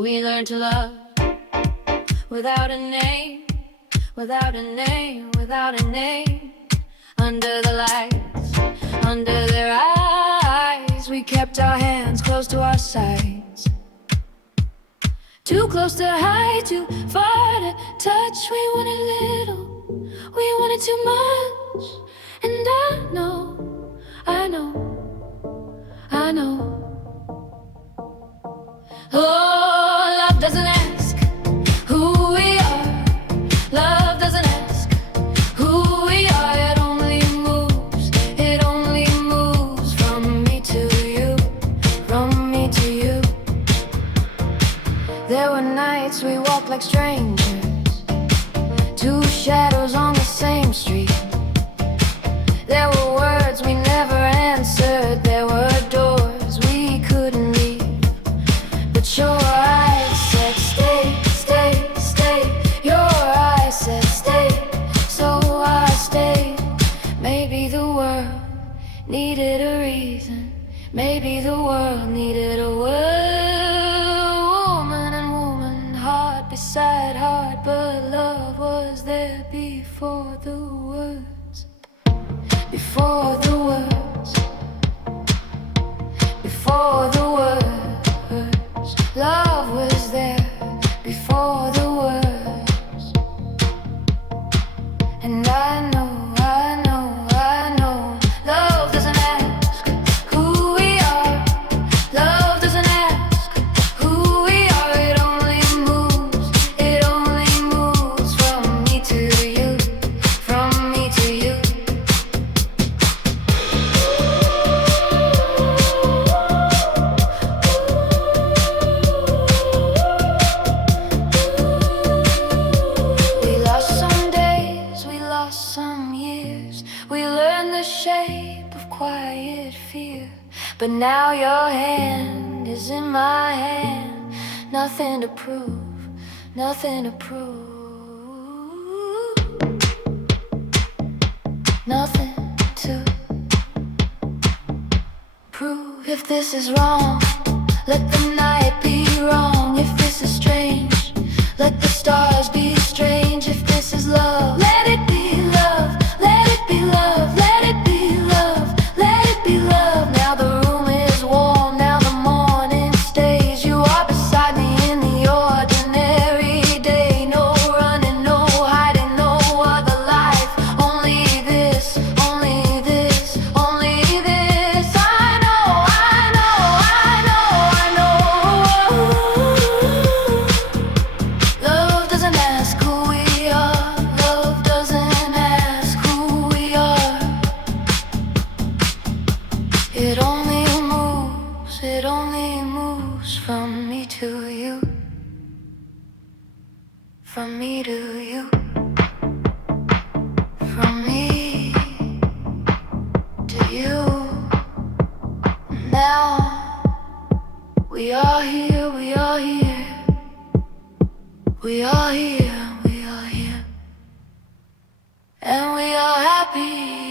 We learn to love without a name, without a name, without a name. Under the lights, under their eyes, we kept our hands close to our sides. Too close to hide, too far to touch. We wanted little, we wanted too much. And I know, I know, I know. Oh, love doesn't ask who we are. Love doesn't ask who we are. It only moves from me to you, from me to you. There were nights we walked like strangers, two shadows on the same street. There were words we never answered, there were doors we couldn't leave. But your eyes said stay, stay, stay. Your eyes said stay, so I stayed. Maybe the world needed a reason, maybe the world needed a word. Woman and woman, heart beside heart, but love was there before the words. Before the words, before the words, love was there before the words. And I know, I know, I know, love doesn't ask who we are. Love doesn't ask who we are. It only moves from me to you, from me to you. Some years we learned the shape of quiet fear. But now your hand is in my hand. Nothing to prove, nothing to prove. Nothing to prove. If this is wrong, let the night be wrong. If this is strange, let the stars be strange. If this is love, let it be love. Let it be love. Let it be love. Let it be love. Now the room is warm. Now the morning stays. You are beside me in the ordinary day. No running, no hiding, no other life. Only this, only this, only this. I know, I know, I know, I know. Love doesn't ask who we are. Love doesn't ask who we are. It only moves from me to you, from me to you, from me to you. Now we are here, we are here, we are here, we are here, and we are happy.